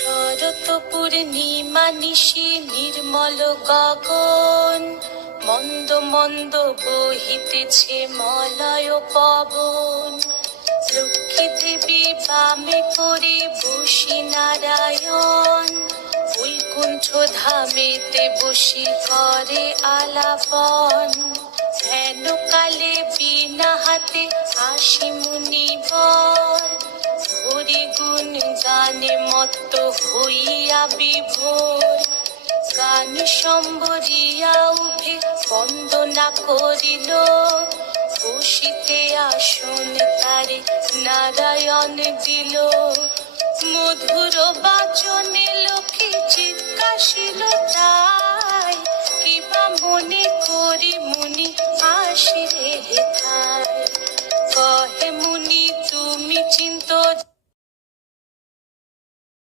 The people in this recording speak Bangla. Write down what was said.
শরৎ পূর্ণিমা নিশি নির্মল গগন, মন্দ মন্দ বহিতেছে মলয় পবন। লক্ষ্মী দেবী বামে করে বসি নারায়ণ, বৈকুণ্ঠ ধামেতে বসি করে আলাপন। হেন কালে বিনা হাতে আসি মুনিবর, হরি গুণ গানে মত্ত হইয়া বিভোর। গান সম্বরিয়া উঠে বন্দনা করিল, বসিতে আসন তারে নারায়ণ দিল। মধুর